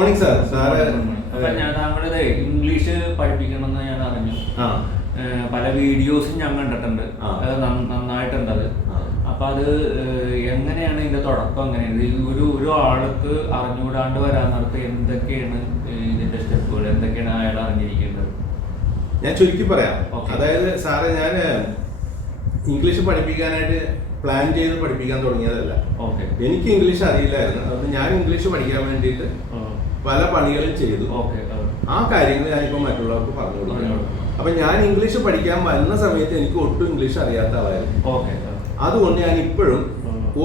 Morning sir. Sir ഞാൻ താങ്കളുടെ English പഠിപ്പിക്കണമെന്ന് ഞാൻ അറിഞ്ഞു. പല വീഡിയോസും ഞാൻ കണ്ടിട്ടുണ്ട്. അത് നന്നായിട്ടുണ്ട് അത്. അപ്പൊ അത് എങ്ങനെയാണ് ഇതിന്റെ തുടക്കം? എങ്ങനെയാണ് ഒരു ആൾക്ക് അറിഞ്ഞുകൂടാണ്ട് വരാന്നർത്ഥ എന്തൊക്കെയാണ് ഇതിന്റെ സ്റ്റെപ്പുകൾ, എന്തൊക്കെയാണ് അയാൾ അറിഞ്ഞിരിക്കേണ്ടത്? ഞാൻ ചുരുക്കി പറയാം. അതായത് സാറ്, ഞാൻ ഇംഗ്ലീഷ് പഠിപ്പിക്കാനായിട്ട് പ്ലാൻ ചെയ്ത് പഠിപ്പിക്കാൻ തുടങ്ങിയതല്ല. എനിക്ക് ഇംഗ്ലീഷ് അറിയില്ലായിരുന്നു. അതുകൊണ്ട് ഞാൻ ഇംഗ്ലീഷ് പഠിക്കാൻ വേണ്ടിയിട്ട് പല പണികളും ചെയ്തു. ആ കാര്യങ്ങൾ ഞാനിപ്പോ മറ്റുള്ളവർക്ക് പറഞ്ഞു കൊടുക്കുന്നു. അപ്പൊ ഞാൻ ഇംഗ്ലീഷ് പഠിക്കാൻ വരുന്ന സമയത്ത് എനിക്ക് ഒട്ടും ഇംഗ്ലീഷ് അറിയാത്ത ആളായിരുന്നു. അതുകൊണ്ട് ഞാൻ ഇപ്പോഴും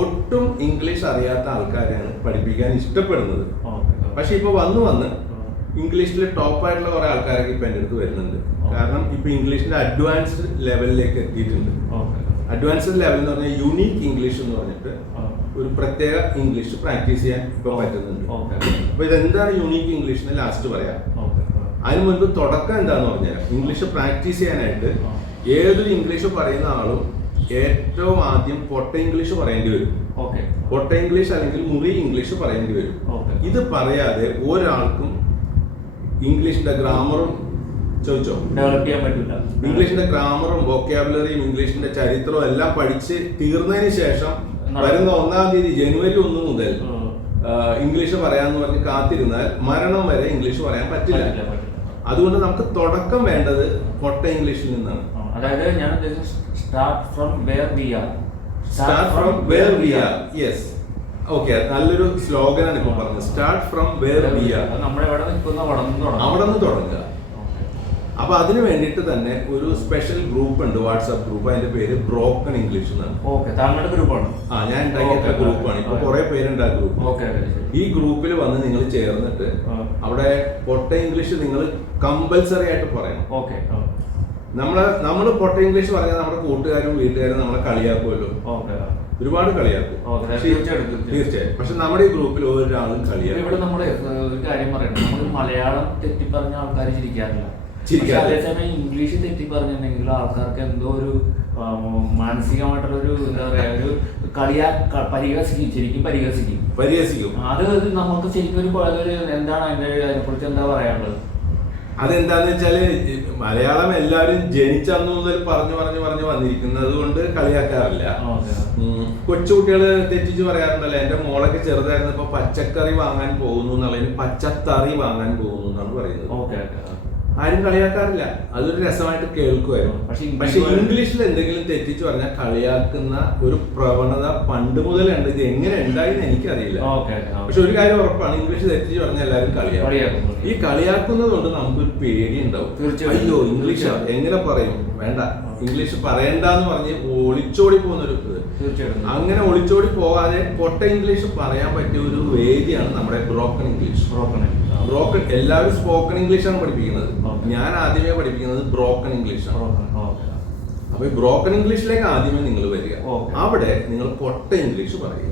ഒട്ടും ഇംഗ്ലീഷ് അറിയാത്ത ആൾക്കാരെയാണ് പഠിപ്പിക്കാൻ ഇഷ്ടപ്പെടുന്നത്. പക്ഷെ ഇപ്പൊ വന്ന് ഇംഗ്ലീഷിൽ ടോപ്പായിട്ടുള്ള കുറെ ആൾക്കാരൊക്കെ ഇപ്പൊ എൻ്റെ അടുത്ത് വരുന്നുണ്ട്. കാരണം ഇപ്പൊ ഇംഗ്ലീഷിന്റെ അഡ്വാൻസ്ഡ് ലെവലിലേക്ക് എത്തിയിട്ടുണ്ട്. അഡ്വാൻസ്ഡ് ലെവൽ എന്ന് പറഞ്ഞാൽ യുണീക്ക് ഇംഗ്ലീഷ് എന്ന് പറഞ്ഞിട്ട് ഒരു പ്രത്യേക ഇംഗ്ലീഷ് പ്രാക്ടീസ് ചെയ്യാൻ ഇപ്പൊ പറ്റുന്നുണ്ട്. അപ്പൊ ഇതെന്താണ് യുണീക്ക് ഇംഗ്ലീഷിന് ലാസ്റ്റ് പറയാം. അതിന് മുൻപ് തുടക്കം എന്താന്ന് പറഞ്ഞാൽ, ഇംഗ്ലീഷ് പ്രാക്ടീസ് ചെയ്യാനായിട്ട് ഏതൊരു ഇംഗ്ലീഷ് പറയുന്ന ആളും ഏറ്റവും ആദ്യം പൊട്ട ഇംഗ്ലീഷ് പറയേണ്ടി വരും. പൊട്ട ഇംഗ്ലീഷ് അല്ലെങ്കിൽ മുറി ഇംഗ്ലീഷ് പറയേണ്ടി വരും. ഇത് പറയാതെ ഒരാൾക്കും ഇംഗ്ലീഷിന്റെ ഗ്രാമറും ചോദിച്ചോ ഡെവലപ്പ് ചെയ്യാൻ പറ്റില്ല. ഇംഗ്ലീഷിന്റെ ഗ്രാമറും വൊക്കാബുലറിയും ഇംഗ്ലീഷിന്റെ ചരിത്രവും എല്ലാം പഠിച്ച് തീർന്നതിന് ശേഷം വരുന്ന 1-ാം തീയതി ജനുവരി 1 മുതൽ ഇംഗ്ലീഷ് പറയാന്ന് പറഞ്ഞ് കാത്തിരുന്നാൽ മരണം വരെ ഇംഗ്ലീഷ് പറയാൻ പറ്റില്ല. അതുകൊണ്ട് നമുക്ക് തുടക്കം വേണ്ടത് പൊട്ട ഇംഗ്ലീഷിൽ നിന്നാണ്. അതായത് ഞാൻ start from where we are. Start from where we are. Yes, okay, നല്ലൊരു സ്ലോഗനാണ് ഇപ്പൊ പറഞ്ഞത്. Start from where we are. അവിടെ നിന്ന് തുടങ്ങുക. അപ്പൊ അതിന് വേണ്ടിയിട്ട് തന്നെ ഒരു സ്പെഷ്യൽ ഗ്രൂപ്പ് ഉണ്ട്, വാട്സ്ആപ്പ് ഗ്രൂപ്പ്. അതിന്റെ പേര് ബ്രോക്കൺ ഇംഗ്ലീഷ് എന്നാണ്. ഞാൻ ഉണ്ടാക്കിയ ഗ്രൂപ്പാണ്. ഇപ്പൊ കുറെ പേരുണ്ട് ആ ഗ്രൂപ്പ്. ഈ ഗ്രൂപ്പിൽ വന്ന് നിങ്ങൾ ചേർന്നിട്ട് അവിടെ പൊട്ട ഇംഗ്ലീഷ് നിങ്ങൾ കമ്പൽസറി ആയിട്ട് പറയണം. നമ്മള് പൊട്ട ഇംഗ്ലീഷ് പറഞ്ഞാൽ നമ്മുടെ കൂട്ടുകാരും വീട്ടുകാരും നമ്മളെ കളിയാക്കുമല്ലോ, ഒരുപാട് കളിയാക്കും. തീർച്ചയായും. പക്ഷെ നമ്മുടെ ഈ ഗ്രൂപ്പിൽ ഒരാളും കളിയാക്കും. ഇവിടെ നമ്മുടെ ഒരു കാര്യം പറയണം, നമ്മൾ മലയാളം തെറ്റി പറഞ്ഞ ആൾക്കാർ ചിരിക്കാറില്ല. അതേസമയം ഇംഗ്ലീഷ് തെറ്റി പറഞ്ഞിട്ടുണ്ടെങ്കിൽ ആൾക്കാർക്ക് എന്തോ ഒരു മാനസികമായിട്ടുള്ള ഒരു എന്താ പറയാ, ഒരു ശരിക്കും പരിഹസിക്കും. അത് നമുക്ക് ശരിക്കും ഒരു എന്താണ് അതിനെക്കുറിച്ച് എന്താ പറയാനുള്ളത്? അതെന്താന്ന് വെച്ചാല്, മലയാളം എല്ലാവരും ജനിച്ചന്ന് മുതൽ പറഞ്ഞു വന്നിരിക്കുന്നത് കൊണ്ട് കളിയാക്കാറില്ല. കൊച്ചുകുട്ടികള് തെറ്റിച്ച് പറയാറുണ്ടല്ലോ. എന്റെ മോളൊക്കെ ചെറുതായിരുന്നപ്പോ പച്ചക്കറി വാങ്ങാൻ പോകുന്നു എന്നുള്ളതിന് പച്ചത്തറി വാങ്ങാൻ പോകുന്നു എന്നാണ് പറയുന്നത്. ആരും കളിയാക്കാറില്ല. അതൊരു രസമായിട്ട് കേൾക്കുമായിരുന്നു. പക്ഷെ ഇംഗ്ലീഷിൽ എന്തെങ്കിലും തെറ്റിച്ച് പറഞ്ഞാൽ കളിയാക്കുന്ന ഒരു പ്രവണത പണ്ട് മുതലുണ്ട്. ഇത് എങ്ങനെ ഉണ്ടായെന്ന് എനിക്കറിയില്ല. പക്ഷെ ഒരു കാര്യം ഉറപ്പാണ്, ഇംഗ്ലീഷ് തെറ്റിച്ച് പറഞ്ഞാൽ എല്ലാവരും കളിയാക്കും. ഈ കളിയാക്കുന്നത് കൊണ്ട് നമുക്കൊരു പേടി ഉണ്ടാവും. അയ്യോ, ഇംഗ്ലീഷ് എങ്ങനെ പറയും, വേണ്ട, ഇംഗ്ലീഷ് പറയണ്ടെന്ന് പറഞ്ഞ് ഒളിച്ചോടി പോകുന്നൊരു ഇത്. അങ്ങനെ ഒളിച്ചോടി പോകാതെ പൊട്ട ഇംഗ്ലീഷ് പറയാൻ പറ്റിയ ഒരു വേദിയാണ് നമ്മുടെ ബ്രോക്കൺ ഇംഗ്ലീഷ്. ബ്രോക്കൺ എല്ലാവരും സ്പോക്കൺ ഇംഗ്ലീഷാണ് പഠിപ്പിക്കുന്നത്. ഞാൻ ആദ്യമേ പഠിപ്പിക്കുന്നത് ബ്രോക്കൺ ഇംഗ്ലീഷാണ്. അപ്പൊ ഈ ബ്രോക്കൺ ഇംഗ്ലീഷിലേക്ക് ആദ്യമേ നിങ്ങൾ വരിക. അവിടെ നിങ്ങൾ പൊട്ട ഇംഗ്ലീഷ് പറയുക.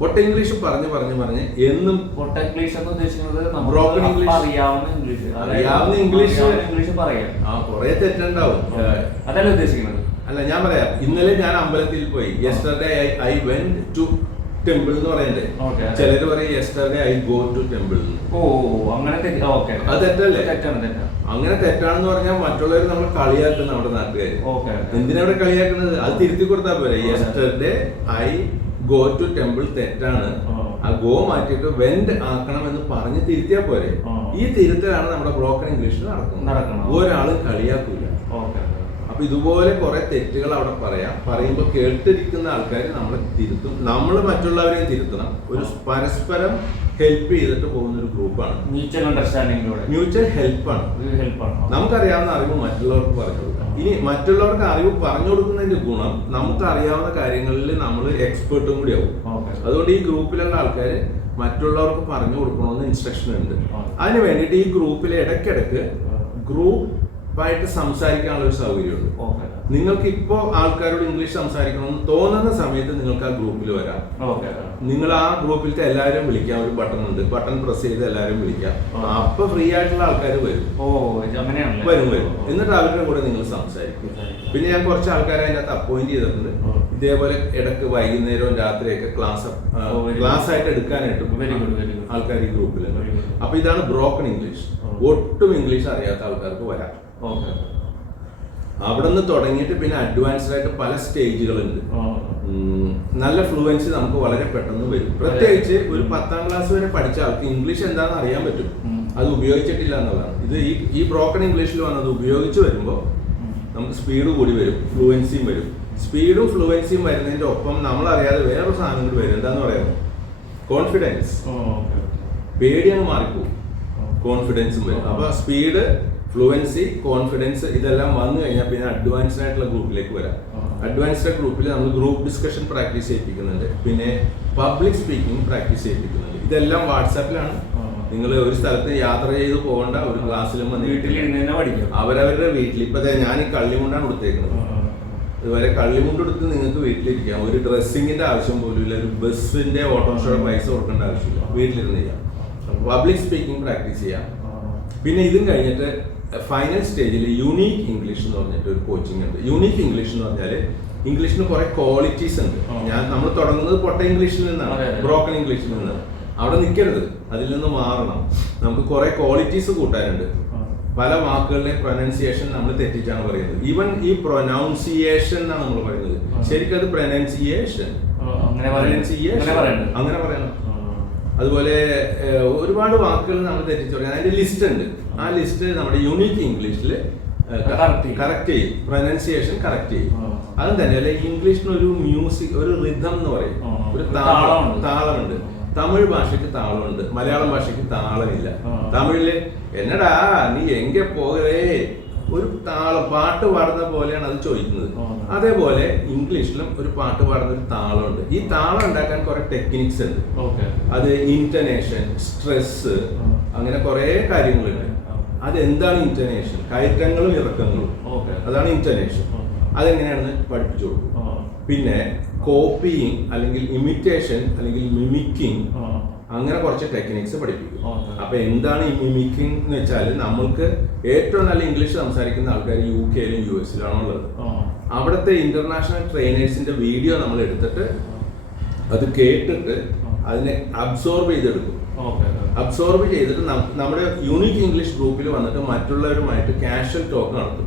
പൊട്ട ഇംഗ്ലീഷ് പറഞ്ഞ് എന്നും പൊട്ട ഇംഗ്ലീഷ് എന്ന് ഉദ്ദേശിക്കുന്നത് ബ്രോക്കൺ ഇംഗ്ലീഷ്, അറിയാവുന്ന ഇംഗ്ലീഷ് പറയാം. കുറെ തെറ്റുണ്ടാവും, അതല്ല ഉദ്ദേശിക്കുന്നത്. അല്ല, ഞാൻ പറയാം. ഇന്നലെ ഞാൻ അമ്പലത്തിൽ പോയി. Yesterday I went to temple എന്ന് പറയണ്ടേ. ചിലര് പറയും yesterday I go to temple. അത് തെറ്റല്ലേ? അങ്ങനെ തെറ്റാണെന്ന് പറഞ്ഞാൽ മറ്റുള്ളവർ നമ്മൾ കളിയാക്കുന്ന നമ്മുടെ നാട്ടുകാര്. എന്തിനാ അവിടെ കളിയാക്കുന്നത്? അത് തിരുത്തി കൊടുത്താൽ പോരെ. Yesterday I go to temple തെറ്റാണ്. ആ ഗോ മാറ്റിയിട്ട് വെന്റ് ആക്കണം എന്ന് പറഞ്ഞ് തിരുത്തിയാൽ പോരെ. ഈ തിരുത്തലാണ് നമ്മുടെ ബ്രോക്കൺ ഇംഗ്ലീഷിൽ നടക്കുന്നത്. ഒരാളും കളിയാക്കൂല. അപ്പൊ ഇതുപോലെ കുറെ തെറ്റുകൾ അവിടെ പറയുമ്പോൾ കേട്ടിരിക്കുന്ന ആൾക്കാർ നമ്മളെ തിരുത്തും, നമ്മൾ മറ്റുള്ളവരെയും തിരുത്തണം. ഒരു പരസ്പരം ഹെൽപ്പ് ചെയ്തിട്ട് പോകുന്ന ഒരു ഗ്രൂപ്പാണ്. മ്യൂച്വൽ ഹെൽപ്പാണ്. നമുക്കറിയാവുന്ന അറിവ് മറ്റുള്ളവർക്ക് പറഞ്ഞു കൊടുക്കാം. ഇനി മറ്റുള്ളവർക്ക് അറിവ് പറഞ്ഞു കൊടുക്കുന്നതിന്റെ ഗുണം, നമുക്ക് അറിയാവുന്ന കാര്യങ്ങളിൽ നമ്മൾ എക്സ്പേർട്ടും കൂടി ആവും. അതുകൊണ്ട് ഈ ഗ്രൂപ്പിലുള്ള ആൾക്കാർ മറ്റുള്ളവർക്ക് പറഞ്ഞു കൊടുക്കണമെന്ന് ഇൻസ്ട്രക്ഷൻ ഉണ്ട്. അതിന് വേണ്ടിയിട്ട് ഈ ഗ്രൂപ്പിലെ ഇടയ്ക്കിടയ്ക്ക് ഗ്രൂപ്പായിട്ട് സംസാരിക്കാനുള്ള ഒരു സൗകര്യമുണ്ട്. നിങ്ങൾക്ക് ഇപ്പോ ആൾക്കാരോട് ഇംഗ്ലീഷ് സംസാരിക്കണമെന്ന് തോന്നുന്ന സമയത്ത് നിങ്ങൾക്ക് ആ ഗ്രൂപ്പിൽ വരാം. നിങ്ങൾ ആ ഗ്രൂപ്പിലത്തെ എല്ലാവരും വിളിക്കാം. ഒരു ബട്ടൺ ഉണ്ട്, ബട്ടൺ പ്രസ് ചെയ്ത് എല്ലാവരും വിളിക്കാം. അപ്പൊ ഫ്രീ ആയിട്ടുള്ള ആൾക്കാർ വരും. എന്നിട്ട് അവരുടെ കൂടെ നിങ്ങൾ സംസാരിക്കും. പിന്നെ ഞാൻ കുറച്ച് ആൾക്കാരെ അതിനകത്ത് അപ്പോയിന്റ് ചെയ്തിട്ടുണ്ട്. ഇതേപോലെ ഇടയ്ക്ക് വൈകുന്നേരവും രാത്രിയൊക്കെ ക്ലാസ് ആയിട്ട് എടുക്കാനായിട്ടും ആൾക്കാർ ഈ ഗ്രൂപ്പിൽ. അപ്പൊ ഇതാണ് ബ്രോക്കൺ ഇംഗ്ലീഷ്. ഒട്ടും ഇംഗ്ലീഷ് അറിയാത്ത ആൾക്കാർക്ക് വരാം. അവിടെ നിന്ന് തുടങ്ങിയിട്ട് പിന്നെ അഡ്വാൻസ്ഡ് ആയിട്ട് പല സ്റ്റേജുകളുണ്ട്. നല്ല ഫ്ലുവൻസി നമുക്ക് വളരെ പെട്ടെന്ന് വരും. പ്രത്യേകിച്ച് ഒരു 10ാം ക്ലാസ് വരെ പഠിച്ച ആൾക്ക് ഇംഗ്ലീഷ് എന്താണെന്ന് അറിയാൻ പറ്റും. അത് ഉപയോഗിച്ചിട്ടില്ല എന്നുള്ളതാണ്. ഇത് ഈ ബ്രോക്കൺ ഇംഗ്ലീഷിൽ വന്നത് ഉപയോഗിച്ച് വരുമ്പോൾ നമുക്ക് സ്പീഡ് കൂടി വരും, ഫ്ലുവൻസിയും വരും. സ്പീഡും ഫ്ലുവൻസിയും വരുന്നതിന്റെ ഒപ്പം നമ്മളറിയാതെ വേറൊരു സാധനം കൂടി വരും. എന്താന്ന് പറയുന്നത് കോൺഫിഡൻസ്. പേടിയാണ് മാറിപ്പോകും, കോൺഫിഡൻസും വരും. അപ്പൊ സ്പീഡ്, ഫ്ലുവൻസി, കോൺഫിഡൻസ് ഇതെല്ലാം വന്നു കഴിഞ്ഞാൽ പിന്നെ അഡ്വാൻസ്ഡ് ആയിട്ടുള്ള ഗ്രൂപ്പിലേക്ക് വരാം. അഡ്വാൻസ്ഡ് ഗ്രൂപ്പിൽ നമ്മൾ ഗ്രൂപ്പ് ഡിസ്കഷൻ പ്രാക്ടീസ് ചെയ്യിപ്പിക്കുന്നുണ്ട്. പിന്നെ പബ്ലിക് സ്പീക്കിംഗ് പ്രാക്ടീസ് ചെയ്യിപ്പിക്കുന്നുണ്ട്. ഇതെല്ലാം വാട്സാപ്പിലാണ്. നിങ്ങൾ ഒരു സ്ഥലത്ത് യാത്ര ചെയ്ത് പോകേണ്ട, ഒരു ക്ലാസ്സിലും വന്ന് അവരവരുടെ വീട്ടിൽ. ഇപ്പൊ ഞാൻ ഈ കള്ളിമുണ്ടാണ് കൊടുത്തേക്കുന്നത്. ഇതുവരെ കള്ളിമുണ്ട് എടുത്ത് നിങ്ങൾക്ക് വീട്ടിലിരിക്കാം. ഒരു ഡ്രസ്സിങ്ങിന്റെ ആവശ്യം പോലും ഇല്ല. ഒരു ബസ്സിന്റെ ഓട്ടോറിക്ഷയുടെ പൈസ കൊടുക്കേണ്ട ആവശ്യമില്ല. വീട്ടിലിരുന്ന് ചെയ്യാം. പബ്ലിക് സ്പീക്കിംഗ് പ്രാക്ടീസ് ചെയ്യാം. പിന്നെ ഇതും കഴിഞ്ഞിട്ട് ഫൈനൽ സ്റ്റേജിൽ യൂണീക്ക് ഇംഗ്ലീഷ് എന്ന് പറഞ്ഞിട്ട് ഒരു കോച്ചിങ് ഉണ്ട്. യൂണീക്ക് ഇംഗ്ലീഷ് എന്ന് പറഞ്ഞാൽ ഇംഗ്ലീഷിന് കുറെ ക്വാളിറ്റീസ് ഉണ്ട്. നമ്മൾ തുടങ്ങുന്നത് പൊട്ട ഇംഗ്ലീഷിൽ നിന്നാണ്, ബ്രോക്കൺ ഇംഗ്ലീഷിൽ നിന്ന്. അവിടെ നിൽക്കരുത്, അതിൽ നിന്ന് മാറണം. നമുക്ക് കുറെ ക്വാളിറ്റീസ് കൂട്ടാനുണ്ട്. പല വാക്കുകളുടെയും പ്രൊനൗൺസിയേഷൻ നമ്മൾ തെറ്റിച്ചാണ് പറയുന്നത്. ഈവൻ ഈ പ്രൊനൗൺസിയേഷൻ എന്നാണ് നമ്മൾ പറയുന്നത്. ശരിക്കും അത് പ്രൊനൗൺസിയേഷൻ അങ്ങനെ പറയണം. അതുപോലെ ഒരുപാട് വാക്കുകൾ നമ്മൾ തെറ്റിച്ച് പറയും. അതിന്റെ ലിസ്റ്റ് ഉണ്ട്. ആ ലിസ്റ്റ് നമ്മുടെ യൂണീക്ക് ഇംഗ്ലീഷിൽ കറക്റ്റ് ചെയ്യും, പ്രൊനൗൺസിയേഷൻ കറക്റ്റ് ചെയ്യും. അതും തന്നെയല്ല, ഇംഗ്ലീഷിന് ഒരു മ്യൂസിക്, ഒരു റിഥം എന്ന് പറയും, ഒരു താളമുണ്ട്. തമിഴ് ഭാഷയ്ക്ക് താളമുണ്ട്, മലയാളം ഭാഷയ്ക്ക് താളമില്ല. തമിഴില് എന്നടാ നീ എങ്കെ പോകേ ഒരു താളം, പാട്ട് പാടുന്ന പോലെയാണ് അത് ചോദിക്കുന്നത്. അതേപോലെ ഇംഗ്ലീഷിലും ഒരു പാട്ട് പാടുന്ന ഒരു താളമുണ്ട്. ഈ താളം ഉണ്ടാക്കാൻ കുറെ ടെക്നിക്സ് ഉണ്ട്. അത് ഇന്റനേഷൻ, സ്ട്രെസ്, അങ്ങനെ കുറെ കാര്യങ്ങളുണ്ട്. അതെന്താണ് ഇന്റനേഷൻ? കയറ്റങ്ങളും ഇറക്കങ്ങളും, അതാണ് ഇന്റനേഷൻ. അതെങ്ങനെയാണെന്ന് പഠിപ്പിച്ചു കൊടുക്കും. പിന്നെ കോപ്പിയിങ് അല്ലെങ്കിൽ ഇമിറ്റേഷൻ അല്ലെങ്കിൽ മിമിക്കിങ്, അങ്ങനെ കുറച്ച് ടെക്നിക്സ് പഠിപ്പിക്കും. അപ്പൊ എന്താണ് ഈ മിമിക്കിംഗ് എന്ന് വെച്ചാൽ, നമ്മൾക്ക് ഏറ്റവും നല്ല ഇംഗ്ലീഷ് സംസാരിക്കുന്ന ആൾക്കാർ UK-ലും US-ലാണുള്ളത്. അവിടുത്തെ ഇന്റർനാഷണൽ ട്രെയിനേഴ്സിന്റെ വീഡിയോ നമ്മൾ എടുത്തിട്ട് അത് കേട്ടിട്ട് അതിനെ അബ്സോർബ് ചെയ്തെടുക്കും. അബ്സോർബ് ചെയ്തിട്ട് നമ്മുടെ യൂണീക്ക് ഇംഗ്ലീഷ് ഗ്രൂപ്പിൽ വന്നിട്ട് മറ്റുള്ളവരുമായിട്ട് കാഷ്വൽ ടോക്ക് നടത്തും.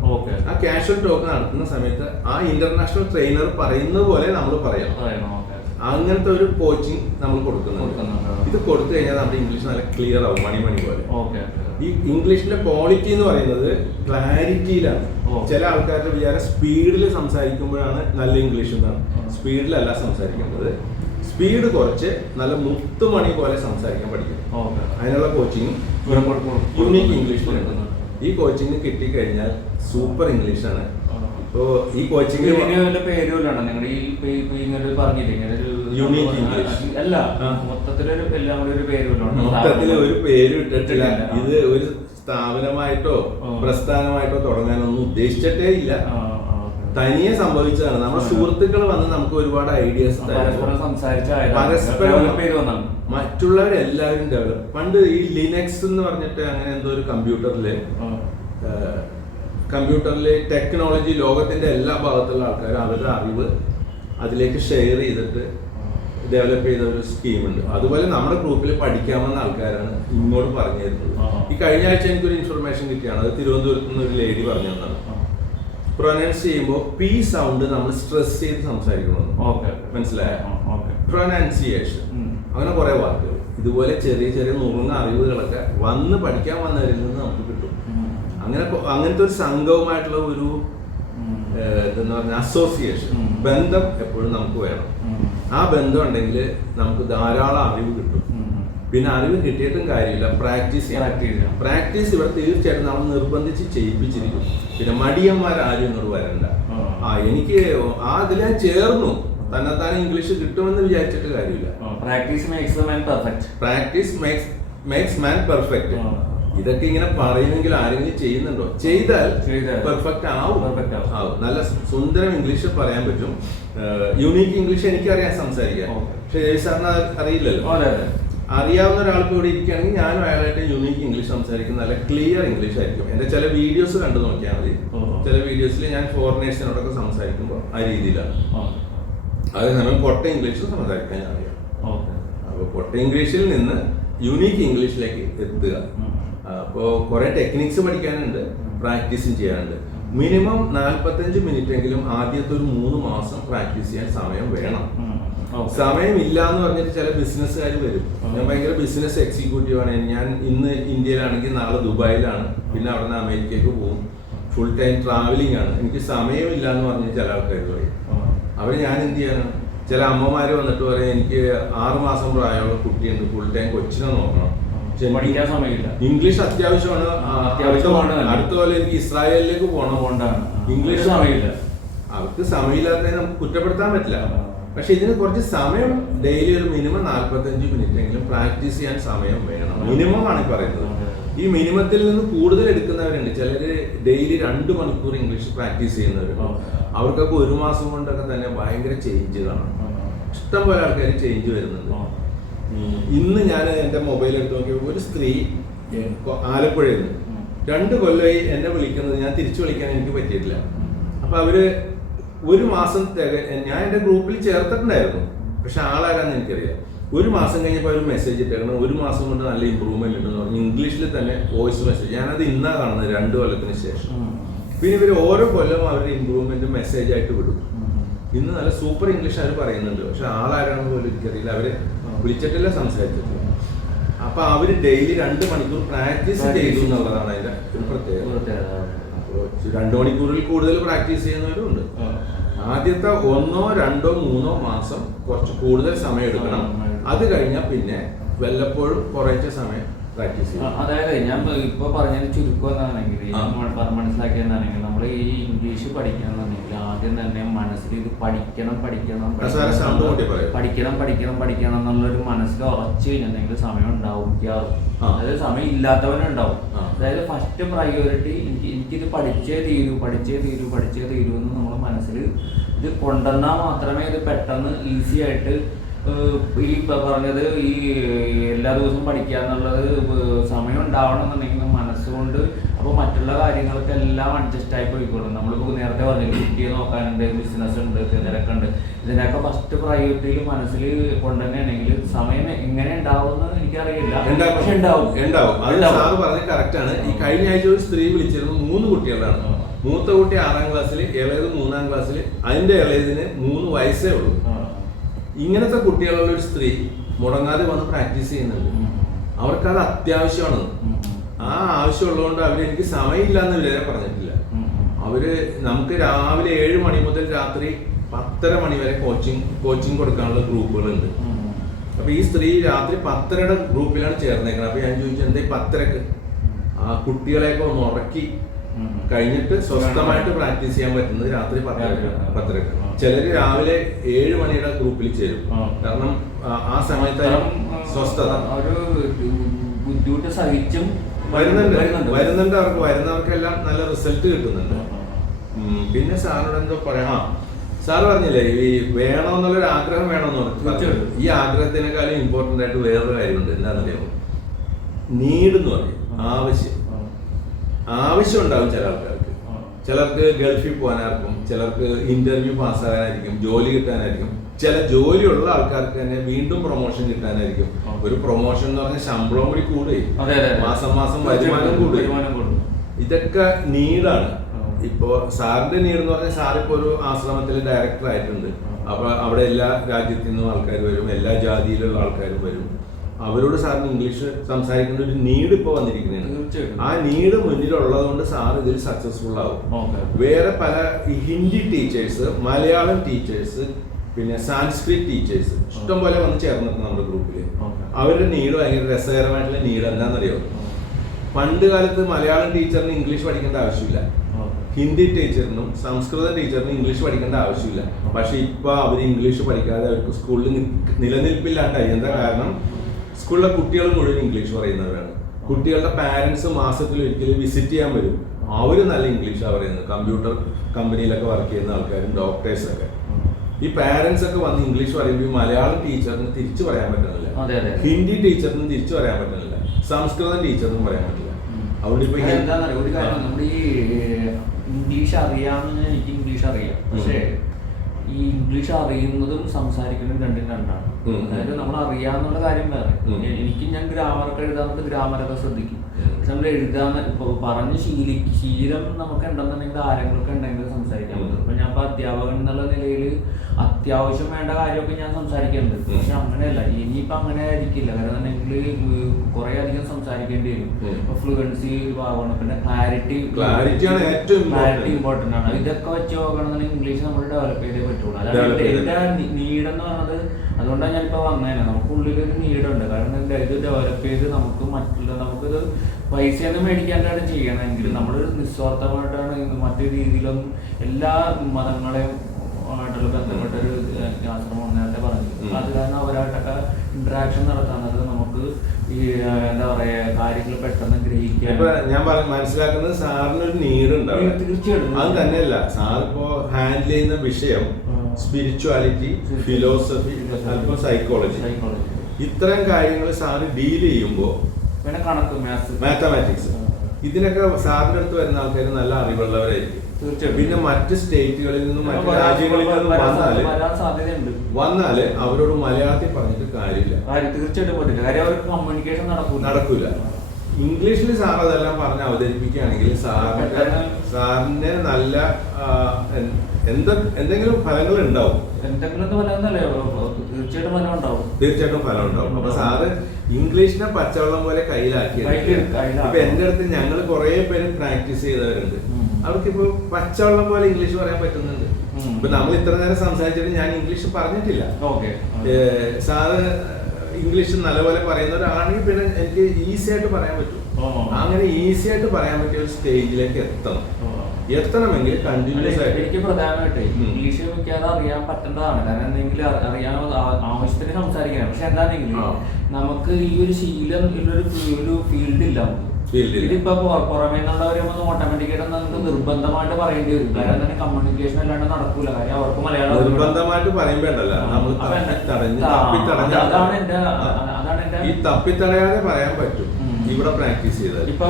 ആ കാഷ്വൽ ടോക്ക് നടത്തുന്ന സമയത്ത് ആ ഇന്റർനാഷണൽ ട്രെയിനർ പറയുന്നത് പോലെ നമ്മൾ പറയണം. അങ്ങനത്തെ ഒരു കോച്ചിങ് നമ്മൾ കൊടുക്കുന്നുണ്ട്. ഇത് കൊടുത്തു കഴിഞ്ഞാൽ നമ്മുടെ ഇംഗ്ലീഷ് നല്ല ക്ലിയർ ആവും, മണി പോലെ. ഈ ഇംഗ്ലീഷിന്റെ ക്വാളിറ്റി എന്ന് പറയുന്നത് ക്ലാരിറ്റിയിലാണ്. ചില ആൾക്കാരുടെ വിചാരം സ്പീഡിൽ സംസാരിക്കുമ്പോഴാണ് നല്ല ഇംഗ്ലീഷ് എന്നാണ്. സ്പീഡിലല്ല സംസാരിക്കുന്നത്. സ്പീഡ് കുറച്ച് നല്ല മുത്തുമണി പോലെ സംസാരിക്കാൻ പഠിക്കണം. അതിനുള്ള കോച്ചിങ് യൂണീക്ക് ഇംഗ്ലീഷിലുണ്ട്. ഈ കോച്ചിങ് കിട്ടിക്കഴിഞ്ഞാൽ സൂപ്പർ ഇംഗ്ലീഷാണ്. ഇപ്പോ ഈ കോച്ചിങ് യൂണീക്ക് ഇംഗ്ലീഷ് അല്ല, മൊത്തത്തില് ഒരു പേര് ഇട്ടിട്ടില്ല. ഇത് ഒരു സ്ഥാപനമായിട്ടോ പ്രസ്ഥാനമായിട്ടോ തുടങ്ങാനൊന്നും ഉദ്ദേശിച്ചിട്ടേ ഇല്ല. തനിയെ സംഭവിച്ചതാണ്. നമ്മുടെ സുഹൃത്തുക്കൾ വന്ന് നമുക്ക് ഒരുപാട് ഐഡിയാസ് പരസ്പരം മറ്റുള്ളവരെല്ലാവരും ഡെവലപ്പ്. പണ്ട് ഈ ലിനക്സ് എന്ന് പറഞ്ഞിട്ട് അങ്ങനെ എന്തോ ഒരു കമ്പ്യൂട്ടറിലെ ടെക്നോളജി ലോകത്തിന്റെ എല്ലാ ഭാഗത്തുള്ള ആൾക്കാർ അവരുടെ അറിവ് അതിലേക്ക് ഷെയർ ചെയ്തിട്ട് ഡെവലപ്പ് ചെയ്ത ഒരു സ്കീമുണ്ട്. അതുപോലെ നമ്മുടെ ഗ്രൂപ്പിൽ പഠിക്കാമെന്ന ആൾക്കാരാണ് ഇങ്ങോട്ട് പറഞ്ഞു തരുന്നത്. ഈ കഴിഞ്ഞ ആഴ്ച എനിക്കൊരു ഇൻഫർമേഷൻ കിട്ടിയാണ്. അത് തിരുവനന്തപുരത്ത് നിന്ന് ഒരു ലേഡി പറഞ്ഞു തന്നതാണ്. പ്രൊനൗൺസ് ചെയ്യുമ്പോൾ പി സൗണ്ട് നമ്മൾ സ്ട്രെസ് ചെയ്ത് സംസാരിക്കണമെന്ന്. മനസ്സിലായോ? പ്രൊനൗൺസിയേഷൻ, അങ്ങനെ കുറെ വാക്കുകൾ. ഇതുപോലെ ചെറിയ ചെറിയ നുറുങ്ങ അറിവുകളൊക്കെ വന്ന് പഠിക്കാൻ വന്നവരിൽ നിന്ന് നമുക്ക് കിട്ടും. അങ്ങനത്തെ ഒരു സംഘവുമായിട്ടുള്ള ഒരു എന്താ പറഞ്ഞ അസോസിയേഷൻ, ബന്ധം എപ്പോഴും നമുക്ക് വേണം. ആ ബന്ധം ഉണ്ടെങ്കിൽ നമുക്ക് ധാരാളം അറിവ് കിട്ടും. പിന്നെ അറിവ് കിട്ടിയിട്ടും കാര്യമില്ല, പ്രാക്ടീസ് ഇവിടെ തീർച്ചയായിട്ടും നമ്മൾ നിർബന്ധിച്ച് ചെയ്യിപ്പിച്ചിരിക്കും. പിന്നെ മടിയന്മാരാരും ഇങ്ങോട്ട് വരണ്ട. എനിക്ക് അതിലെ ചേർന്നു തന്നെത്താനെ ഇംഗ്ലീഷ് കിട്ടുമെന്ന് വിചാരിച്ചിട്ട് കാര്യമില്ല. പ്രാക്ടീസ് മേക്സ് മാൻ പെർഫെക്റ്റ്. ഇതൊക്കെ ഇങ്ങനെ പറയുമെങ്കിൽ ആരെങ്കിലും ചെയ്യുന്നുണ്ടോ? ചെയ്താൽ പെർഫെക്റ്റ് ആവും. നല്ല സുന്ദരം ഇംഗ്ലീഷ് പറയാൻ പറ്റും. യൂണീക്ക് ഇംഗ്ലീഷ് എനിക്കറിയാൻ സംസാരിക്കാൻ, പക്ഷെ സാറിന് അറിയില്ലല്ലോ. അറിയാവുന്ന ഒരാൾക്ക് ഇവിടെ ഇരിക്കുകയാണെങ്കിൽ ഞാനും അയാളായിട്ട് യൂണീക്ക് ഇംഗ്ലീഷ് സംസാരിക്കുന്ന നല്ല ക്ലിയർ ഇംഗ്ലീഷ് ആയിരിക്കും. എന്റെ ചില വീഡിയോസ് കണ്ടു നോക്കിയാൽ മതി. ചില വീഡിയോസിൽ ഞാൻ ഫോറിനേഴ്സിനോടൊക്കെ സംസാരിക്കുമ്പോൾ ആ രീതിയിലാണ്. അതേസമയം പൊട്ട ഇംഗ്ലീഷ് സംസാരിക്കാൻ അറിയാം. അപ്പോൾ പൊട്ട ഇംഗ്ലീഷിൽ നിന്ന് യൂണീക്ക് ഇംഗ്ലീഷിലേക്ക് എത്തുക. അപ്പോൾ കുറെ ടെക്നിക്സ് പഠിക്കാനുണ്ട്, പ്രാക്ടീസും ചെയ്യാനുണ്ട്. മിനിമം 45 മിനിറ്റ് എങ്കിലും ആദ്യത്തെ ഒരു 3 മാസം പ്രാക്ടീസ് ചെയ്യാൻ സമയം വേണം. സമയം ഇല്ല എന്ന് പറഞ്ഞിട്ട് ചില ബിസിനസ്സുകാർ വരും. ഞാൻ ഭയങ്കര ബിസിനസ് എക്സിക്യൂട്ടീവ് ആണ്, ഞാൻ ഇന്ന് ഇന്ത്യയിലാണെങ്കിൽ നാളെ ദുബായിലാണ്, പിന്നെ അവിടെ നിന്ന് അമേരിക്കയ്ക്ക് പോകും, ഫുൾ ടൈം ട്രാവലിംഗ് ആണ്, എനിക്ക് സമയമില്ല എന്ന് പറഞ്ഞ് ചില ആൾക്കാർ പറയും. അവർ ഞാൻ എന്ത് ചെയ്യാനാണ്? ചില അമ്മമാർ വന്നിട്ട് പറയും എനിക്ക് 6 മാസം പ്രായമുള്ള കുട്ടിയുണ്ട്, ഫുൾ ടൈം കൊച്ചിനെ നോക്കണം, പഠിക്കാൻ സമയമില്ല, ഇംഗ്ലീഷ് അത്യാവശ്യമാണ്, അടുത്ത പോലെ എനിക്ക് ഇസ്രായേലിലേക്ക് പോകണം, ഇംഗ്ലീഷ് സമയമില്ല. അവർക്ക് സമയമില്ലാത്തതിനെ നമുക്ക് കുറ്റപ്പെടുത്താൻ പറ്റില്ല. പക്ഷെ ഇതിന് കുറച്ച് സമയം, ഡെയിലി ഒരു മിനിമം 45 മിനിറ്റ് എങ്കിലും പ്രാക്ടീസ് ചെയ്യാൻ സമയം വേണം. മിനിമം ആണ് പറയുന്നത്. ഈ മിനിമത്തിൽ നിന്ന് കൂടുതൽ എടുക്കുന്നവരുണ്ട്. ചിലർ ഡെയിലി 2 മണിക്കൂർ ഇംഗ്ലീഷ് പ്രാക്ടീസ് ചെയ്യുന്നവരുണ്ട്. അവർക്കൊക്കെ 1 മാസം കൊണ്ടൊക്കെ തന്നെ ഭയങ്കര ചേഞ്ച് കാണും. ഇഷ്ടം പോലെ ആൾക്കാർ ചേഞ്ച് വരുന്നുണ്ട്. ഇന്ന് ഞാൻ എൻ്റെ മൊബൈൽ എടുത്ത് നോക്കിയപ്പോൾ ഒരു സ്ത്രീ ആലപ്പുഴയിൽ നിന്ന് 2 കൊല്ലമായി എന്നെ വിളിക്കുന്നത്, ഞാൻ തിരിച്ചു വിളിക്കാൻ എനിക്ക് പറ്റിയിട്ടില്ല. അപ്പൊ അവര് 1 മാസം ഞാൻ എൻ്റെ ഗ്രൂപ്പിൽ ചേർത്തിട്ടുണ്ടായിരുന്നു, പക്ഷെ ആളാരാന്ന് എനിക്കറിയാം. 1 മാസം കഴിഞ്ഞപ്പോൾ അവർ മെസ്സേജ് ഇട്ടേക്കണം, 1 മാസം കൊണ്ട് നല്ല ഇമ്പ്രൂവ്മെന്റ് ഉണ്ടെന്ന് പറഞ്ഞു. ഇംഗ്ലീഷിൽ തന്നെ വോയിസ് മെസ്സേജ്. ഞാനത് ഇന്നാ കാണുന്നത് 2 കൊല്ലത്തിന് ശേഷം. പിന്നെ ഇവർ ഓരോ കൊല്ലം അവരുടെ ഇമ്പ്രൂവ്മെന്റ് മെസ്സേജ് ആയിട്ട് വിടും. ഇന്ന് നല്ല സൂപ്പർ ഇംഗ്ലീഷ് അവർ പറയുന്നുണ്ട്, പക്ഷെ ആളാരാണെന്ന് പോലും എനിക്കറിയില്ല. അവര് വിളിച്ചിട്ടില്ല, സംസാരിച്ചിട്ടില്ല. അപ്പൊ അവര് ഡെയിലി 2 മണിക്കൂർ പ്രാക്ടീസ് ചെയ്തു എന്നുള്ളതാണ് അതിന്റെ ഒരു പ്രത്യേകത. 2 മണിക്കൂറിൽ കൂടുതൽ പ്രാക്ടീസ് ചെയ്യുന്നവരും ഉണ്ട്. ആദ്യത്തെ 1, 2, 3 മാസം കുറച്ച് കൂടുതൽ സമയം എടുക്കണം. അത് കഴിഞ്ഞാൽ പിന്നെ വല്ലപ്പോഴും കുറച്ച് സമയം പ്രാക്ടീസ് ചെയ്യും. അതായത് ഞാൻ ഇപ്പൊ പറഞ്ഞതിന് ചുരുക്കം എന്താണെങ്കിൽ, മനസ്സിലാക്കിയെന്നാണെങ്കിൽ, നമ്മൾ ഈ ഇംഗ്ലീഷ് പഠിക്കണമെന്നുണ്ടെങ്കിൽ ആദ്യം തന്നെ മനസ്സിൽ ഇത് പഠിക്കണം എന്നുള്ളൊരു മനസ്സിൽ ഉറച്ചു കഴിഞ്ഞിട്ടുണ്ടെങ്കിൽ സമയം ഉണ്ടാവും. അതായത് സമയം ഇല്ലാത്തവനുണ്ടാവും. അതായത് ഫസ്റ്റ് പ്രയോറിറ്റി എനിക്കിത് പഠിച്ചേ തീരൂ എന്ന് നമ്മൾ മനസ്സിൽ ഇത് കൊണ്ടുവന്നാൽ മാത്രമേ ഇത് പെട്ടെന്ന് ഈസി ആയിട്ട് ഈ പറഞ്ഞത് ഈ എല്ലാ ദിവസവും പഠിക്കുക എന്നുള്ളത് സമയം ഉണ്ടാവണം എന്നുണ്ടെങ്കിൽ മനസ്സുകൊണ്ട്. അപ്പോൾ മറ്റുള്ള കാര്യങ്ങൾക്കെല്ലാം അഡ്ജസ്റ്റ് ആയി പോയിക്കോളും. നമ്മളിപ്പോൾ നേരത്തെ പറഞ്ഞില്ല, കുട്ടിയെ നോക്കാനുണ്ട്, ബിസിനസ് ഉണ്ട്, തിരക്കുണ്ട്, ഇതിനൊക്കെ ഫസ്റ്റ് പ്രയോറിറ്റിയിൽ മനസ്സിൽ കൊണ്ടുതന്നെയാണെങ്കിൽ സമയം എങ്ങനെ ഉണ്ടാവുമെന്ന് എനിക്കറിയില്ല, പക്ഷെ ഉണ്ടാവും. സാറ് പറഞ്ഞത് കറക്റ്റാണ്. ഈ കഴിഞ്ഞ ആഴ്ച ഒരു സ്ത്രീ വിളിച്ചിരുന്നു, 3 കുട്ടികളാണ്. മൂത്ത കുട്ടി 6ാം ക്ലാസ്സിൽ, ഇളയത് 3ാം ക്ലാസ്സിൽ, അതിന്റെ ഇളയതിന് 3 വയസ്സേ ഉള്ളൂ. ഇങ്ങനത്തെ കുട്ടികളുള്ള ഒരു സ്ത്രീ മുടങ്ങാതെ വന്ന് പ്രാക്ടീസ് ചെയ്യുന്നുണ്ട്. അവർക്കത് അത്യാവശ്യമാണ്. ആ ആവശ്യമുള്ളതുകൊണ്ട് എനിക്ക് സമയമില്ല എന്ന് വരെ പറഞ്ഞിട്ടില്ല. നമുക്ക് രാവിലെ 7 മണി മുതൽ രാത്രി 10:30 മണി വരെ കോച്ചിങ് കൊടുക്കാനുള്ള ഗ്രൂപ്പുകളുണ്ട്. അപ്പൊ ഈ സ്ത്രീ രാത്രി 10:30 ഗ്രൂപ്പിലാണ് ചേർന്നേക്കുന്നത്. അപ്പൊ ഞാൻ ചോദിച്ചു, എന്തേ 10:30? ആ കുട്ടികളെയൊക്കെ ഒന്ന് ഉറക്കി കഴിഞ്ഞിട്ട് സ്വസ്ഥമായിട്ട് പ്രാക്ടീസ് ചെയ്യാൻ പറ്റുന്നത് രാത്രി 10:30. ചിലര് രാവിലെ 7 മണിയുടെ ഗ്രൂപ്പിൽ ചേരും. കാരണം ആ സമയത്ത് സ്വസ്ഥത ബുദ്ധിമുട്ട് സഹിച്ചും വരുന്നുണ്ട്. അവർക്ക് വരുന്നവർക്കെല്ലാം നല്ല റിസൾട്ട് കിട്ടുന്നുണ്ട്. പിന്നെ സാറിനോട് എന്തോ പറയണം. സാറ് പറഞ്ഞില്ലേ, ഈ വേണമെന്നുള്ളൊരു ആഗ്രഹം വേണമെന്ന് പറഞ്ഞു. ഈ ആഗ്രഹത്തിനേക്കാളും ഇമ്പോർട്ടന്റ് ആയിട്ട് വേറൊരു കാര്യമുണ്ട്. എന്താണെന്നറിയാമോ? നീഡ് എന്ന് പറയും. ആവശ്യം ഉണ്ടാവും ചില ആൾക്കാർക്ക്. ചിലർക്ക് ഗൾഫിൽ പോകാനായിരിക്കും, ചിലർക്ക് ഇന്റർവ്യൂ പാസ്സാകാനായിരിക്കും, ജോലി കിട്ടാനായിരിക്കും. ചില ജോലിയുള്ള ആൾക്കാർക്ക് തന്നെ വീണ്ടും പ്രൊമോഷൻ കിട്ടാനായിരിക്കും. ഒരു പ്രൊമോഷൻ എന്ന് പറഞ്ഞാൽ ശമ്പളം കൂടി കൂടുകയും മാസം വരുമാനം കൂടുകയും. ഇതൊക്കെ നീഡാണ്. ഇപ്പോ സാറിന്റെ നീഡ് എന്ന് പറഞ്ഞാൽ സാറിപ്പോ ഒരു ആശ്രമത്തിൽ ഡയറക്ടർ ആയിട്ടുണ്ട്. അപ്പൊ അവിടെ എല്ലാ രാജ്യത്തു നിന്നും ആൾക്കാർ വരും, എല്ലാ ജാതിയിലുള്ള ആൾക്കാരും വരും. അവരോട് സാറിന് ഇംഗ്ലീഷ് സംസാരിക്കേണ്ട ഒരു നീഡ് ഇപ്പൊ വന്നിരിക്കുന്നതാണ്. ആ നീഡ് മുന്നിലുള്ളത് കൊണ്ട് സാർ ഇതിൽ സക്സസ്ഫുൾ ആവും. വേറെ പല ഹിന്ദി ടീച്ചേഴ്സ്, മലയാളം ടീച്ചേഴ്സ്, പിന്നെ സാൻസ്ക്രിറ്റ് ടീച്ചേഴ്സ് ഇഷ്ടം പോലെ വന്ന് ചേർന്നിട്ടുണ്ട് നമ്മുടെ ഗ്രൂപ്പില്. അവരുടെ നീഡ് ഭയങ്കര രസകരമായിട്ടുള്ള നീഡ് എന്താണെന്നറിയോ? പണ്ട് കാലത്ത് മലയാളം ടീച്ചറിന് ഇംഗ്ലീഷ് പഠിക്കേണ്ട ആവശ്യമില്ല, ഹിന്ദി ടീച്ചറിനും സംസ്കൃത ടീച്ചറിനും ഇംഗ്ലീഷ് പഠിക്കേണ്ട ആവശ്യമില്ല. പക്ഷെ ഇപ്പൊ അവർ ഇംഗ്ലീഷ് പഠിക്കാതെ അവർക്ക് സ്കൂളിൽ നിലനിൽപ്പില്ലാണ്ടായി. എന്താ കാരണം? സ്കൂളിലെ കുട്ടികൾ മുഴുവൻ ഇംഗ്ലീഷ് പറയുന്നവരാണ്. കുട്ടികളുടെ പാരന്റ്സ് മാസത്തിൽ ഒരിക്കലും വിസിറ്റ് ചെയ്യാൻ വരും. അവര് നല്ല ഇംഗ്ലീഷാണ് പറയുന്നത്. കമ്പ്യൂട്ടർ കമ്പനിയിലൊക്കെ വർക്ക് ചെയ്യുന്ന ആൾക്കാരും ഡോക്ടേഴ്സൊക്കെ. ഈ പാരന്റ്സ് ഒക്കെ വന്ന് ഇംഗ്ലീഷ് പറയുമ്പോൾ മലയാളം ടീച്ചറിന് തിരിച്ചു പറയാൻ പറ്റുന്നില്ല, ഹിന്ദി ടീച്ചറിനും തിരിച്ചു പറയാൻ പറ്റുന്നില്ല, സംസ്കൃതം ടീച്ചറിനും പറയാൻ പറ്റില്ല. അതുകൊണ്ട് ഇപ്പൊ ഒരു കാര്യം, നമ്മുടെ ഈ ഇംഗ്ലീഷ് അറിയാമെന്ന് എനിക്ക് ഇംഗ്ലീഷ് അറിയാം, പക്ഷേ ഈ ഇംഗ്ലീഷ് അറിയുന്നതും സംസാരിക്കുന്നതും രണ്ടും രണ്ടാണ്. അതായത് നമ്മൾ അറിയാന്നുള്ള കാര്യം വേറെ. എനിക്ക് ഞാൻ ഗ്രാമറൊക്കെ എഴുതാന്നൊക്കെ ഗ്രാമറൊക്കെ ശ്രദ്ധിക്കും. നമ്മൾ എഴുതാന്ന് ഇപ്പൊ പറഞ്ഞ് ശീലം നമുക്ക് ഉണ്ടെന്നുണ്ടെങ്കിൽ ആരെങ്കിലൊക്കെ ഉണ്ടെങ്കിൽ സംസാരിക്കാൻ പറ്റും. അപ്പൊ ഞാൻ ഇപ്പൊ അധ്യാപകൻ എന്നുള്ള നിലയിൽ അത്യാവശ്യം വേണ്ട കാര്യമൊക്കെ ഞാൻ സംസാരിക്കുന്നുണ്ട്. പക്ഷെ അങ്ങനെയല്ല, ഇനിയിപ്പോ അങ്ങനെ ആയിരിക്കില്ല. കാരണം എന്നുണ്ടെങ്കിൽ കുറെ അധികം സംസാരിക്കേണ്ടി വരും. ഇപ്പൊ ഫ്ലുവൻസി ഭാഗമാണ്, പിന്നെ ക്ലാരിറ്റി ഇമ്പോർട്ടന്റ് ആണ്. ഇതൊക്കെ വെച്ച് നോക്കണമെന്നുണ്ടെങ്കിൽ ഇംഗ്ലീഷ് നമ്മൾ ഡെവലപ്പ് ചെയ്തേ പറ്റുള്ളൂ. അല്ലാതെ എന്റെ നീഡെന്ന് പറഞ്ഞത് അതുകൊണ്ടാണ് ഞാനിപ്പോ വന്നേനെ. നമുക്ക് ഉള്ളിലൊരു നീഡുണ്ട്. കാരണം എന്താ, ഇത് ഡെവലപ്പ് ചെയ്ത് നമുക്കിത് പൈസയൊന്നും മേടിക്കാണ്ടാണ് ചെയ്യണമെങ്കിൽ നമ്മൾ നിസ്വാർത്ഥമായിട്ടാണ് മറ്റു രീതിയിലൊന്നും എല്ലാ മതങ്ങളെയും ആയിട്ടുള്ള ബന്ധപ്പെട്ട ഒരു ആശ്രമം നേരത്തെ പറഞ്ഞു. അത് കാരണം അവരായിട്ടൊക്കെ ഇന്ററാക്ഷൻ നടത്താന്നത് നമുക്ക് ഈ എന്താ പറയാ കാര്യങ്ങൾ പെട്ടെന്ന് ഗ്രഹിക്കാൻ. ഞാൻ മനസ്സിലാക്കുന്നത് സാറിനൊരു നീഡ് ഉണ്ടാവും. തീർച്ചയായിട്ടും. അത് തന്നെയല്ല, സാർ ഇപ്പോ ഹാൻഡിൽ ചെയ്യുന്ന വിഷയം സ്പിരിച്വാലിറ്റി, ഫിലോസഫി, അല്പം സൈക്കോളജി, ഇത്തരം കാര്യങ്ങൾ സാറ് ഡീൽ ചെയ്യുമ്പോൾ പിന്നെ കണക്ക്, മാത്തമാറ്റിക്സ്, ഇതിനൊക്കെ സാറിന്റെ അടുത്ത് വരുന്ന ആൾക്കാർ നല്ല അറിവുള്ളവരായിരിക്കും. പിന്നെ മറ്റ് സ്റ്റേറ്റുകളിൽ നിന്നും മറ്റ് രാജ്യങ്ങളിൽ നിന്നും വന്നാല് അവരോട് മലയാളത്തിൽ പറഞ്ഞിട്ട് കാര്യമില്ല. തീർച്ചയായിട്ടും കമ്മ്യൂണിക്കേഷൻ നടക്കൂല. ഇംഗ്ലീഷിൽ സാർ അതെല്ലാം പറഞ്ഞ് അവതരിപ്പിക്കുകയാണെങ്കിൽ സാറിന് നല്ല എന്തെങ്കിലും ഫലങ്ങൾ ഉണ്ടാവും. തീർച്ചയായിട്ടും ഫലം ഉണ്ടാവും. അപ്പൊ സാറ് ഇംഗ്ലീഷിനെ പച്ചവെള്ളം പോലെ കയ്യിലാക്കിയത്. ഇപ്പൊ എന്റെ അടുത്ത് ഞങ്ങൾ കുറെ പേര് പ്രാക്ടീസ് ചെയ്തവരുണ്ട്. അവർക്കിപ്പോ പച്ചവെള്ളം പോലെ ഇംഗ്ലീഷ് പറയാൻ പറ്റുന്നുണ്ട്. ഇപ്പൊ നമ്മൾ ഇത്ര നേരം സംസാരിച്ചിട്ട് ഞാൻ ഇംഗ്ലീഷ് പറഞ്ഞിട്ടില്ല. സാറ് ഇംഗ്ലീഷ് നല്ലപോലെ പറയുന്ന ഒരാണെങ്കിൽ പിന്നെ എനിക്ക് ഈസി ആയിട്ട് പറയാൻ പറ്റും. അങ്ങനെ ഈസി ആയിട്ട് പറയാൻ പറ്റിയ ഒരു സ്റ്റേജിലേക്ക് എത്തണമെങ്കിൽ കണ്ടിന്യൂസ് ആയിട്ട് എനിക്ക് പ്രധാനമായിട്ട് ഇംഗ്ലീഷ് മിക്കാതെ അറിയാൻ പറ്റേണ്ടതാണ്. കാരണം എന്തെങ്കിലും അറിയാൻ ആവശ്യത്തിന് സംസാരിക്കണം. പക്ഷെ എന്താണെങ്കിൽ നമുക്ക് ഈ ഒരു ശീലം ഒരു ഫീൽഡ് ഇല്ല. ഇതിപ്പോ പുറമേ നിന്നുള്ളവരൊന്നും ഓട്ടോമാറ്റിക്കായിട്ട് നമുക്ക് നിർബന്ധമായിട്ട് പറയേണ്ടി വരും. കാരണം തന്നെ കമ്മ്യൂണിക്കേഷൻ അല്ലാണ്ട് നടക്കൂല. കാര്യം അവർക്ക് മലയാളം നിർബന്ധമായിട്ട് പറയുമ്പോണ്ടല്ല, നമ്മൾ അതാണ് എന്റെ ഈ തപ്പിത്തടയാതെ പറയാൻ പറ്റും ഇവിടെ പ്രാക്ടീസ് ചെയ്താൽ. ഇപ്പൊ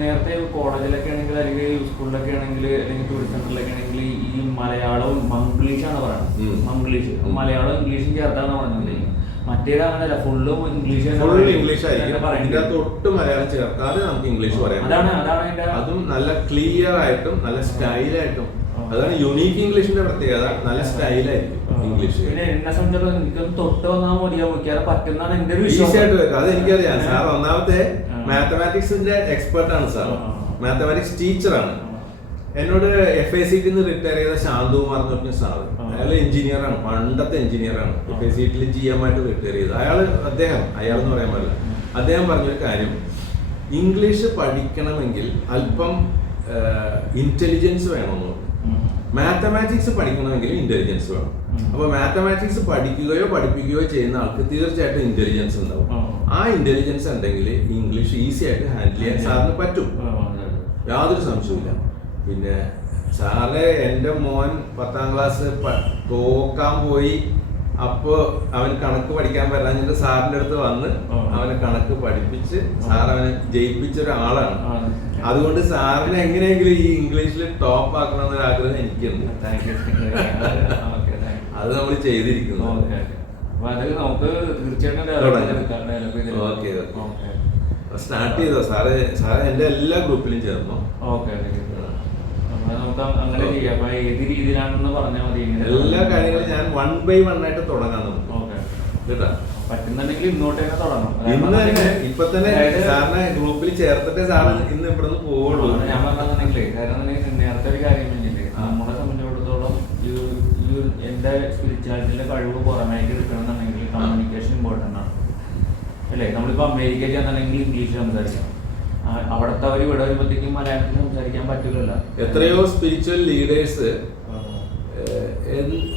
നേരത്തെ കോളേജിലൊക്കെ ആണെങ്കിൽ അല്ലെങ്കിൽ സ്കൂളിലൊക്കെ ആണെങ്കിൽ അല്ലെങ്കിൽ ടൂറിസ്റ്റ് സെന്ററിലൊക്കെ ആണെങ്കിൽ ഈ മലയാളവും മംഗ്ലീഷാണ് പറയുന്നത്. മംഗ്ലീഷ് മലയാളം ഇംഗ്ലീഷും ചേർത്താന്ന് പറഞ്ഞത്. മറ്റേത് അങ്ങനല്ല, ഫുള്ളും ഇംഗ്ലീഷ് തൊട്ട് മലയാളം ചേർക്കാതെ നമുക്ക് ഇംഗ്ലീഷ് പറയാം. അതും നല്ല ക്ലിയർ ആയിട്ടും നല്ല സ്റ്റൈലായിട്ടും. അതാണ് യുണീക്ക് ഇംഗ്ലീഷിന്റെ പ്രത്യേകത. നല്ല സ്റ്റൈലായിരിക്കും ഇംഗ്ലീഷ്. പിന്നെ എന്നെ സംബന്ധിച്ചിടത്തോളം എനിക്കൊന്ന് തൊട്ട് വന്നാൽ മതിയാവും പറ്റുന്നതാണ് എന്റെ ഒരു ഈസി ആയിട്ട് വരും. അത് എനിക്കറിയാം. സാർ ഒന്നാമത്തെ മാത്തമാറ്റിക്സിന്റെ എക്സ്പെർട്ട് ആണ് സാർ. മാത്തമാറ്റിക്സ് ടീച്ചറാണ്. എന്നോട് FICT റിട്ടയർ ചെയ്ത ശാന്തകുമാർ എന്ന് പറഞ്ഞ സാറ്, അയാൾ എഞ്ചിനീയറാണ്, പണ്ടത്തെ എഞ്ചിനീയറാണ്. FICT GM ആയിട്ട് റിട്ടയർ ചെയ്തത്. അയാൾ എന്ന് പറയാൻ പറ്റില്ല. അദ്ദേഹം പറഞ്ഞൊരു കാര്യം, ഇംഗ്ലീഷ് പഠിക്കണമെങ്കിൽ അല്പം ഇന്റലിജൻസ് വേണമെന്ന് പറഞ്ഞു. മാത്തമാറ്റിക്സ് പഠിക്കണമെങ്കിൽ ഇന്റലിജൻസ് വേണം. അപ്പൊ മാത്തമാറ്റിക്സ് പഠിക്കുകയോ പഠിപ്പിക്കുകയോ ചെയ്യുന്ന ആൾക്ക് തീർച്ചയായിട്ടും ഇന്റലിജൻസ് ഉണ്ടാവും. ആ ഇന്റലിജൻസ് ഉണ്ടെങ്കിൽ ഇംഗ്ലീഷ് ഈസി ആയിട്ട് ഹാൻഡിൽ ചെയ്യാൻ സാറിന് പറ്റും, യാതൊരു സംശയമില്ല. പിന്നെ സാറ് എൻ്റെ മോൻ 10ാം ക്ലാസ് തോക്കാൻ പോയി. അപ്പോൾ അവൻ കണക്ക് പഠിക്കാൻ പറ്റാഞ്ഞിട്ട് സാറിൻ്റെ അടുത്ത് വന്ന് അവനെ കണക്ക് പഠിപ്പിച്ച് സാർ അവനെ ജയിപ്പിച്ച ഒരാളാണ്. അതുകൊണ്ട് സാറിനെ എങ്ങനെയെങ്കിലും ഈ ഇംഗ്ലീഷിൽ ടോപ്പ് ആക്കണമെന്നൊരു ആഗ്രഹം എനിക്കുണ്ട്. അത് നമ്മൾ ചെയ്തിരിക്കുന്നു. സ്റ്റാർട്ട് ചെയ്തോ സാറ്? എൻ്റെ എല്ലാ ഗ്രൂപ്പിലും ചേർന്നോ? എല്ലാ കാര്യങ്ങളും ഞാൻ 1 by 1 ആയിട്ട് തുടങ്ങാൻ കേട്ടോ. പറ്റുന്നുണ്ടെങ്കിൽ ഇന്നോട്ട് തന്നെ തുടങ്ങണം. ഇപ്പൊ തന്നെ സാറിനെ ഗ്രൂപ്പിൽ ചേർത്തിട്ടേ സാറ് ഇന്ന് ഇവിടുന്ന് പോവുള്ളൂ. ഞാൻ പറഞ്ഞിട്ടുണ്ടെങ്കിലേ, കാരണം നേരത്തെ ഒരു കാര്യം കഴിഞ്ഞില്ലേ, നമ്മളെ സംബന്ധിച്ചിടത്തോളം എന്റെ സ്പിരിച്വാലിറ്റിയിലെ കഴിവ് പുറമേക്ക് എടുക്കണമെന്നുണ്ടെങ്കിൽ കമ്മ്യൂണിക്കേഷൻ ഇമ്പോർട്ടൻ്റ് ആണ് അല്ലേ? നമ്മളിപ്പോ അമേരിക്കയിൽ ചെന്നുണ്ടെങ്കിൽ ഇംഗ്ലീഷ് സംസാരിക്കണം. അവിടത്തെ അവർ ഇവിടെ വരുമ്പോഴത്തേക്കും മലയാളത്തിൽ സംസാരിക്കാൻ പറ്റില്ലല്ലോ. എത്രയോ സ്പിരിച്വൽ ലീഡേഴ്സ്,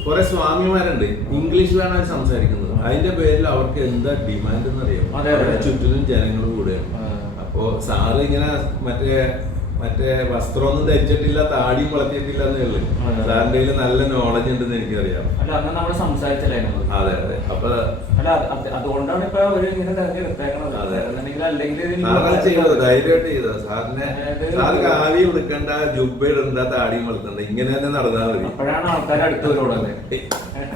കുറെ സ്വാമിമാരുണ്ട്, ഇംഗ്ലീഷിലാണ് അവർ സംസാരിക്കുന്നത്. അതിന്റെ പേരിൽ അവർക്ക് എന്താ ഡിമാൻഡ് എന്നറിയാം. ചുറ്റിലും ജനങ്ങൾ കൂടെയാണ്. അപ്പോ സാറ് ഇങ്ങനെ മറ്റേ മറ്റേ വസ്ത്രമൊന്നും ധരിച്ചിട്ടില്ല, താടിയും വളർത്തിയിട്ടില്ല എന്നേ ഉള്ളു. സാറിന്റെ കയ്യിൽ നല്ല നോളജ് ഉണ്ടെന്ന് എനിക്കറിയാം. അല്ല അന്ന് നമ്മൾ സംസാരിച്ചല്ലേ? അതെ അതെ. അപ്പൊ അതുകൊണ്ടാണ് ഇപ്പൊ അവര് ഇങ്ങനെ തെരഞ്ഞെടുത്തേക്കണത്. ചെയ്തത് ധൈര്യമായിട്ട് ചെയ്തത്. സാറ് കാവി ഉടുക്കണ്ട, ജുബ്ബ ഇടണ്ട, താടിയും വളർത്തണ്ട, ഇങ്ങനെ തന്നെ നടന്നാൽ മതി. അപ്പോഴാണ് ആൾക്കാർ അടുത്തവരോടല്ലേ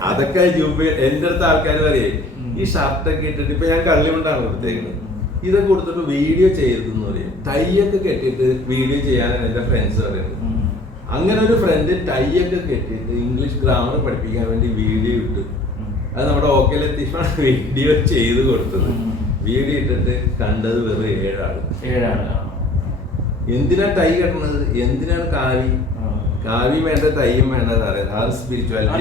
അതൊക്കെ ജുബ്ബ. എന്റെ അടുത്ത് ആൾക്കാർ പറയും ഈ ഷർട്ടൊക്കെ ഇട്ടിട്ട്, ഇപ്പൊ ഞാൻ കള്ളികൊണ്ടാണ് കൊടുത്തേക്കുന്നത്, ഇതൊക്കെ കൊടുത്തിട്ട് വീഡിയോ ചെയ്തെന്ന് പറയും. ടൈയൊക്കെ കെട്ടിയിട്ട് വീഡിയോ ചെയ്യാനാണ് എന്റെ ഫ്രണ്ട്സ് പറയുന്നത്. അങ്ങനെ ഒരു ഫ്രണ്ട് ടൈയൊക്കെ കെട്ടിയിട്ട് ഇംഗ്ലീഷ് ഗ്രാമർ പഠിപ്പിക്കാൻ വേണ്ടി വീഡിയോ ഇട്ടു. അത് നമ്മുടെ ഓക്കലെത്തിയാണ് വീഡിയോ ചെയ്ത് കൊടുത്തത്. വീഡിയോ ഇട്ടിട്ട് കണ്ടത് വെറും 7 ആള്. എന്തിനാ ടൈ കെട്ടണത്? എന്തിനാണ് കാവി? കാവി വേണ്ട, ടൈയും വേണ്ട സാറേ. അത് സ്പിരിച്വാലിറ്റി.